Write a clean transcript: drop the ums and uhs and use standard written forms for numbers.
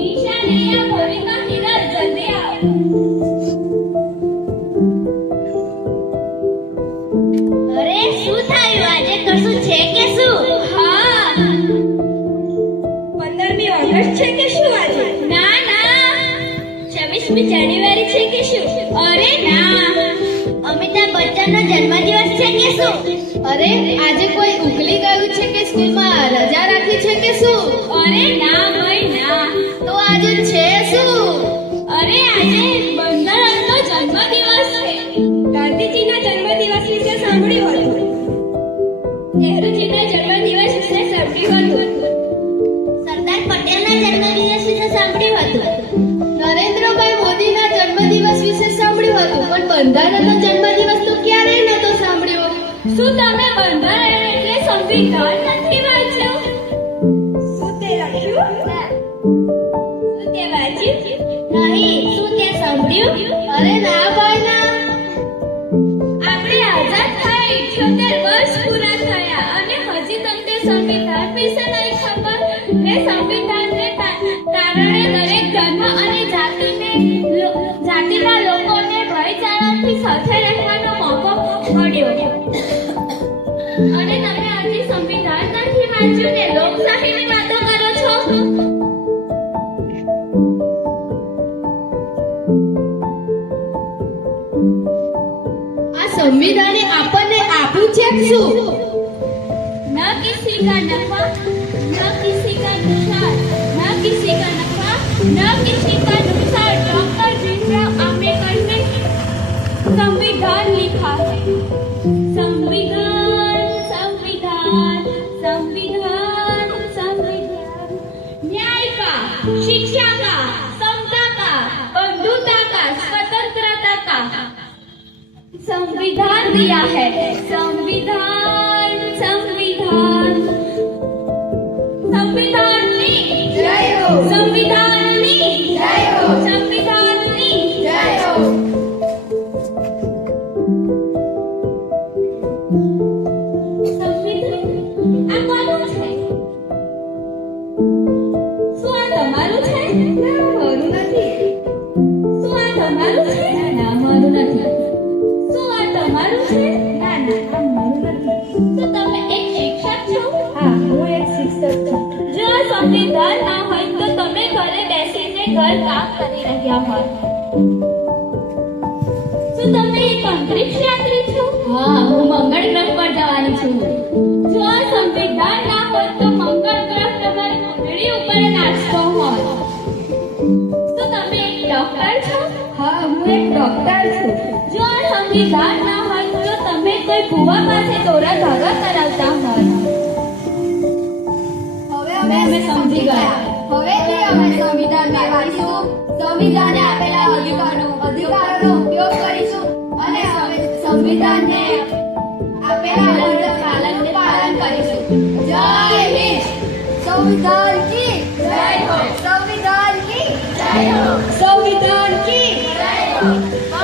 નિશા નૈયા ભૂમિકા હિરલ જલ્દી આવો. અરે શું થયું? આજે કશું છે કે શું? હા 15મી ઓગસ્ટ છે કે શું આજે? ના ના 26મી જાન્યુઆરી છે કે શું? અરે ના અમિતાભ બચ્ચનનો જન્મદિવસ છે કે શું? અરે આજે કોઈ ઉકલી ગયું છે કે સ્કૂલમાં રજા રાખી છે કે શું? અરે ના ભાઈ ના. તો આજે છે શું? અરે આજે બંધારણનો જન્મદિવસ છે. ગાંધીજીના જન્મદિવસ વિશે સાંભળ્યું હતું. નહેરુજીના જન્મદિવસ વિશે સાંભળ્યું હતું. સરદાર પટેલના જન્મદિવસ વિશે સાંભળ્યું હતું. નરેન્દ્રભાઈ મોદીના જન્મદિવસ વિશે સાંભળ્યું હતું, પણ બંધારણનો જન્મદિવસ તો ક્યારેય નહોતો સાંભળ્યો. શું તમે બંધારણ એટલે સંવિધાન નથી વાંચ્યું? શું તે લખ્યું? શું તે વાંચ્યું? નહીં, શું તે સાંભળ્યું? અરે ના ભાઈ ના. આપણે આઝાદ થયા 78 વર્ષ પૂરા થયા અને હજી તમને સંવિધાન વિશે નહીં ખબર? ને સંવિધાનને કારણે દરેક ધર્મ અને જાતિના લોકોને ભાઈચારાથી સાથે રહેવાનો મોકો મળ્યો. અને તમે હજી સંવિધાન નથી વાંચ્યું ને લોકશાહીની વાતો કરો છો? આ સંવિધાને આપણને આપ્યું છે શું? न किसी का नफा न किसी का नुकसान, न किसी का नफा न किसी का नुकसान. डॉक्टर भीमराव आम्बेडकर ने संविधान लिखा है. संविधान संविधान संविधान संविधान. न्याय का, शिक्षा का, समता का, बंधुता का, स्वतंत्रता का संविधान दिया है. संविधान संविधान संविधानની જય હો. સંવિધાનની જય હો. સંવિધાનની જય હો. સંવિધાન આ કોનું છે? શું આ તમારું છે? ના, મારું નથી. શું આ તમારું છે? ના મારું નથી. શું આ તમારું છે? ના ના આ મારું નથી. શું તમે એક શિક્ષક છો? હા, હું એક શિક્ષક છું. જો આ સંવિધાન ના હોય તો તમે ઘરે બેસીને ઘર કામ કરી રહ્યા હોત. શું તમે એક અંતરિક્ષ યાત્રી છો? હા, હું મંગળ ગ્રહ પર જવાની છું. જો આ સંવિધાન ના હોત તો મંગળ ગ્રહ તમારી કુંડળી ઉપર નાચતો હોત. શું તમે એક ડોક્ટર છો? હા, હું એક ડોક્ટર છું. જો આ સંવિધાન ના હોત તો તમે કોઈ ભુવા પાસે દોરા ધાગા કરાવતા હોત. હવે અમે સમજી ગયા. હવેથી અમે સંવિધાનને વાંચીશું, સંવિધાને આપેલા અધિકારોનો ઉપયોગ કરીશું અને હવે સંવિધાનને આપેલા અધિકારોનું પાલન કરીશું. જય હિન્દ. સંવિધાન કી જય હો. સંવિધાન કી જય હો. સંવિધાન કી જય હો.